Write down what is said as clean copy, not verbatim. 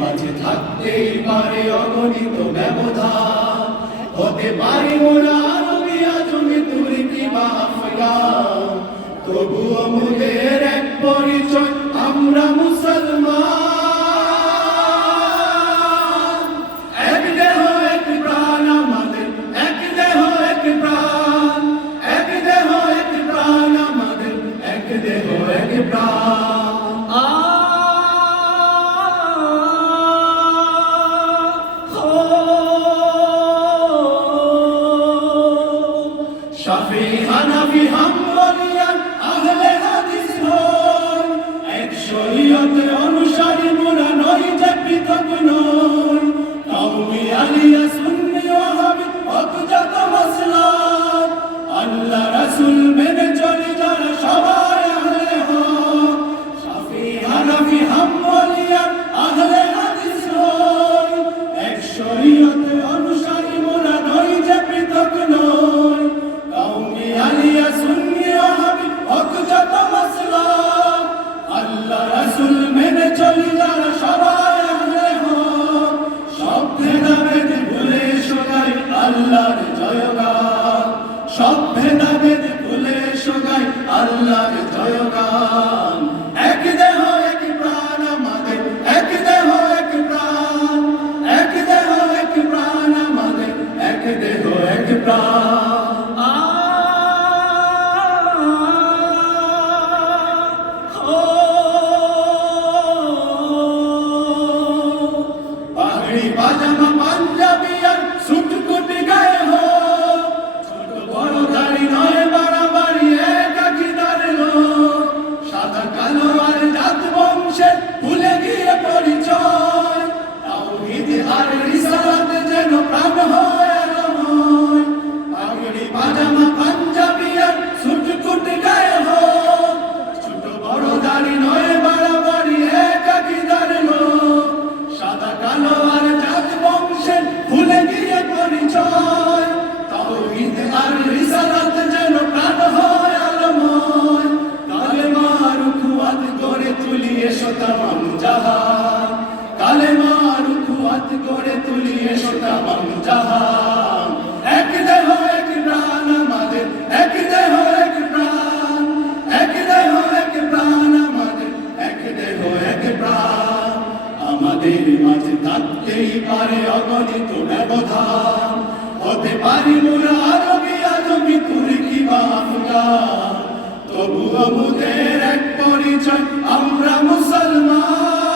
মাঝে থাকতেই পারে অগণিত ব্যবধান, হতে পারি মোরা আরবি আজমি তুর্কি বা আফগান, তবুও মোদের এক পরিচয় আমরা মুসলমান। এক দেহ এক প্রাণ আমাদের, এক দেহ এক প্রাণ, এক দেহ এক প্রাণ আমাদের, এক দেহ এক প্রাণ। শাফি হানাফি হাম্বলিয়ান আহলে হাদিস নয়, এক শরীয়তের অনুসারী মোরা নই যে পৃথক নই। কওমি আলিয়া সুন্নি ওয়াহাবি অতজাত মাসলাক, আল্লাহ রাসূল মেনে চলি যারা সবাই আহলে হক। শাফি হানাফি হাম্বলিয়ান আহলে হাদিস নয়, এক শরীয়তের অনুসারী মোরা নই যে পৃথক নই। আলিয়া সুন্নি ওয়াহাবি অতজাত মাসলাক, আল্লাহ রাসূল মেনে চলি যারা সবাই আহলে হক। সব ভেদাভেদ ভুলে শোনাই আল্লাহর জয়গান, সব ভেদাভেদ ভুলে শোনাই আল্লাহর জয়গান। এক দেহ এক প্রাণ আমাদের, এক দেহ এক প্রাণ, এক দেহ এক প্রাণ আমাদের, এক দেহ এক প্রাণ। পাজামা পাঞ্জাবি আর সুট কোটি গায়ে হো, ছোট বড় দাড়ি নয় বাড়াবাড়ি একাকিদার লোক। সাদা কালো আর জাত বংশের ভুলে গিয়ে পরিচয়, তাওহীদ আর রিসালাত যেন প্রাণ হয় আলোময়। পাগড়ি পাজামা পাঞ্জাবি আর সুট কোটি গায়ে হো, ছোট বড় দাড়ি নয় বাড়াবাড়ি একাকিদার লোক। সাদা কালো আর ভুলে গিয়ে পরিচয়, তাওহীদ আর রিসালাত যেন প্রাণ হয় আলোময়। কালেমার উখুয়াত গড়ে তুলি এসো তামাম জাহান, কালেমার উখুয়াত গড়ে তুলি এসো তামাম জাহান। এক দেহ এক প্রাণ আমাদের, এক দেহ এক প্রাণ, এক দেহ এক প্রাণ আমাদের, এক দেহ এক প্রাণ। আমাদের মাঝে থাকতেই পারে অগণিত ব্যবধান, হতে পারি মোরা আরবি আজমি তুর্কি বা আফগান, তবুও মোদের এক পরিচয় আমরা মুসলমান।